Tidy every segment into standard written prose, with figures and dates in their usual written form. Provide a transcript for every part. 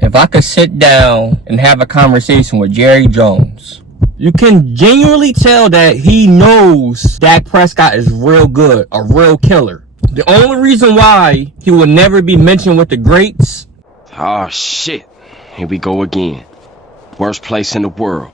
If I could sit down and have a conversation with Jerry Jones, you can genuinely tell that he knows Dak Prescott is real good, a real killer. The only reason why he will never be mentioned with the greats. Oh shit, here we go again. Worst place in the world.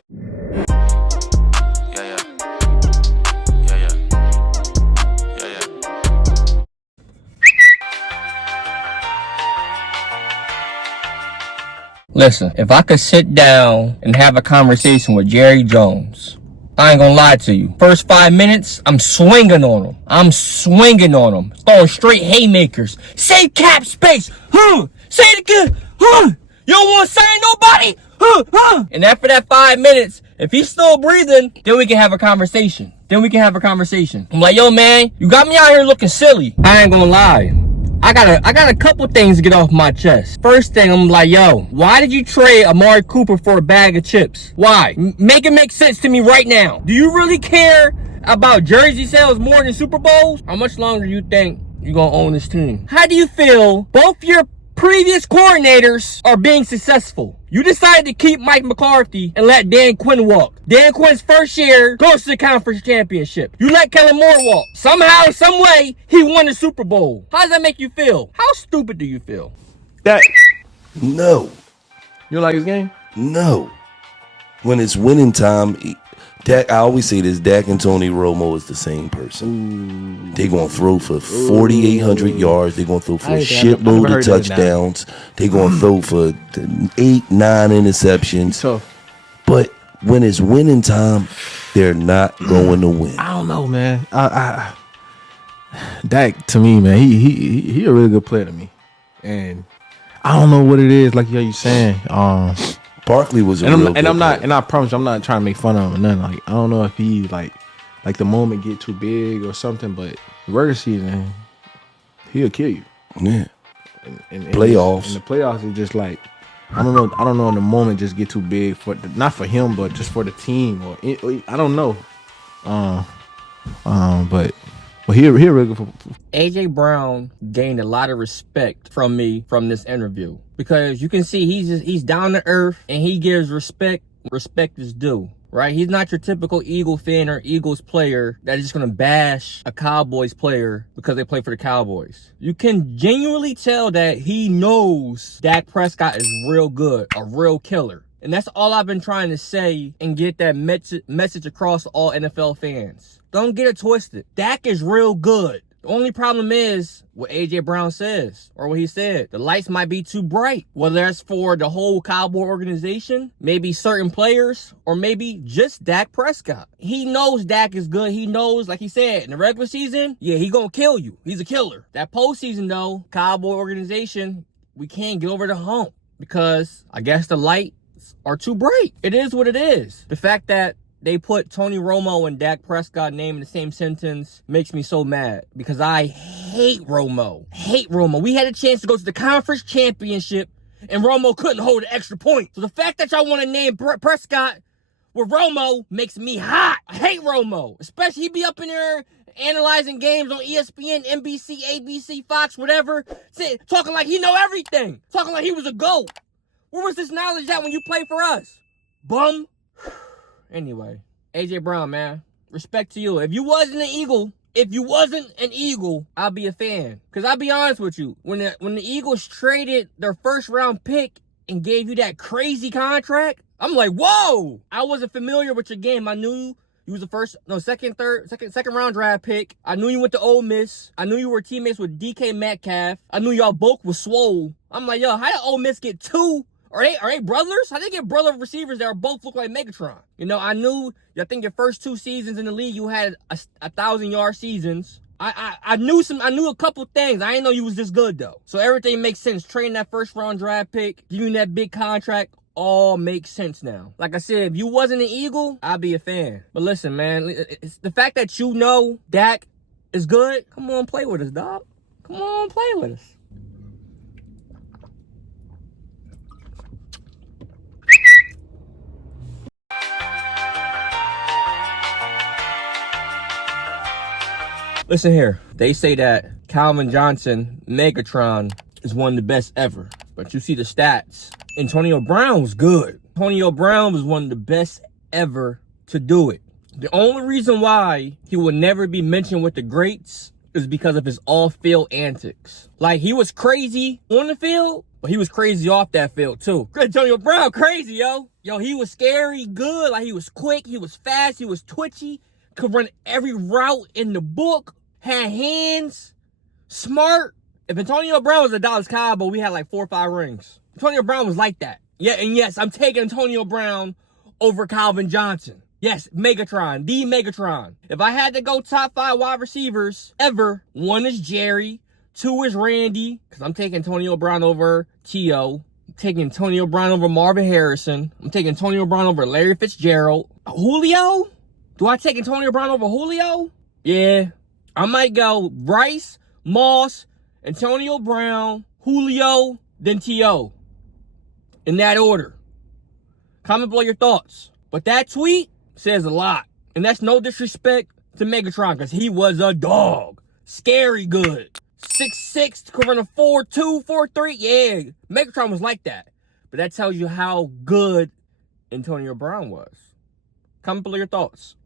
Listen, if I could sit down and have a conversation with Jerry Jones, I ain't gonna lie to you. First 5 minutes, I'm swinging on him. Throwing straight haymakers. Save cap space. Say it again. You don't want to sign nobody. And after that 5 minutes, if he's still breathing, then we can have a conversation. I'm like, yo, man, you got me out here looking silly. I ain't gonna lie. I got a couple things to get off my chest. First thing, I'm like, yo, why did you trade Amari Cooper for a bag of chips? Why? Make it make sense to me right now. Do you really care about jersey sales more than Super Bowls? How much longer do you think you're gonna own this team? How do you feel both your previous coordinators are being successful? You decided to keep Mike McCarthy and let Dan Quinn walk. Dan Quinn's first year goes to the conference championship. You let Kellen Moore walk. Somehow, some way, he won the Super Bowl. How does that make you feel? How stupid do you feel? No. You don't like his game? No. When it's winning time, Dak, I always say this, Dak and Tony Romo is the same person. They're going to throw for 4,800 yards. They're going to throw for a shitload of touchdowns. They're going to throw for 8, 9 interceptions. Tough. But when it's winning time, they're not going to win. I don't know, man. Dak, to me, man, he a really good player to me. And I don't know what it is, like you saying. Barkley was a and real good player. And I promise you, I'm not trying to make fun of him or nothing. Like, I don't know if he like the moment get too big or something, but the regular season, he'll kill you. Yeah. And Playoffs. And the playoffs is just like, I don't know in the moment just get too big for not for him, but just for the team or I don't know. But he really good. AJ Brown gained a lot of respect from me from this interview because you can see he's down to earth and he gives respect. Respect is due, right? He's not your typical Eagle fan or Eagles player that is just gonna bash a Cowboys player because they play for the Cowboys. You can genuinely tell that he knows Dak Prescott is real good, a real killer. And that's all I've been trying to say and get that message across to all NFL fans. Don't get it twisted. Dak is real good. The only problem is what AJ Brown says, or what he said. The lights might be too bright. Whether that's for the whole Cowboy organization, maybe certain players, or maybe just Dak Prescott. He knows Dak is good. He knows, like he said, in the regular season, yeah, he gonna kill you. He's a killer. That postseason, though, Cowboy organization, we can't get over the hump because I guess the lights are too bright. It is what it is. The fact that they put Tony Romo and Dak Prescott name in the same sentence makes me so mad because I hate Romo. We had a chance to go to the conference championship and Romo couldn't hold an extra point. So the fact that y'all want to name Prescott with Romo makes me hot. I hate Romo. Especially he be up in there analyzing games on ESPN, NBC, ABC, Fox, whatever. Talking like he know everything. Talking like he was a GOAT. Where was this knowledge at when you played for us? Bum. Anyway, AJ Brown, man, respect to you. If you wasn't an Eagle, I'll be a fan. Because I'll be honest with you, when the Eagles traded their first round pick and gave you that crazy contract, I'm like, whoa! I wasn't familiar with your game. I knew you was the second round draft pick. I knew you went to Ole Miss. I knew you were teammates with DK Metcalf. I knew y'all both was swole. I'm like, yo, how did Ole Miss get two? Are they brothers? How they get brother receivers that are both look like Megatron? You know, I think your first 2 seasons in the league, you had 1,000-yard seasons. I knew a couple things. I didn't know you was this good, though. So everything makes sense. Trading that first-round draft pick, giving that big contract, all makes sense now. Like I said, if you wasn't an Eagle, I'd be a fan. But listen, man, it's the fact that you know Dak is good, come on, play with us, dog. Come on, play with us. Listen here, they say that Calvin Johnson, Megatron, is one of the best ever. But you see the stats, Antonio Brown was good. Antonio Brown was one of the best ever to do it. The only reason why he will never be mentioned with the greats is because of his off-field antics. Like, he was crazy on the field, but he was crazy off that field too. Antonio Brown, crazy, yo. Yo, he was scary good. Like, he was quick, he was fast, he was twitchy, could run every route in the book, had hands, smart. If Antonio Brown was a Dallas Cowboy, we had like 4 or 5 rings. Antonio Brown was like that. Yeah, and yes, I'm taking Antonio Brown over Calvin Johnson. Yes, Megatron, the Megatron. If I had to go top 5 wide receivers ever, 1 is Jerry, 2 is Randy, because I'm taking Antonio Brown over T.O. I'm taking Antonio Brown over Marvin Harrison. I'm taking Antonio Brown over Larry Fitzgerald. Julio? Do I take Antonio Brown over Julio? Yeah, I might go Bryce, Moss, Antonio Brown, Julio, then T.O. in that order. Comment below your thoughts. But that tweet says a lot. And that's no disrespect to Megatron, because he was a dog. Scary good. 6'6", could run a 4'2", 4'3". Yeah, Megatron was like that. But that tells you how good Antonio Brown was. Comment below your thoughts.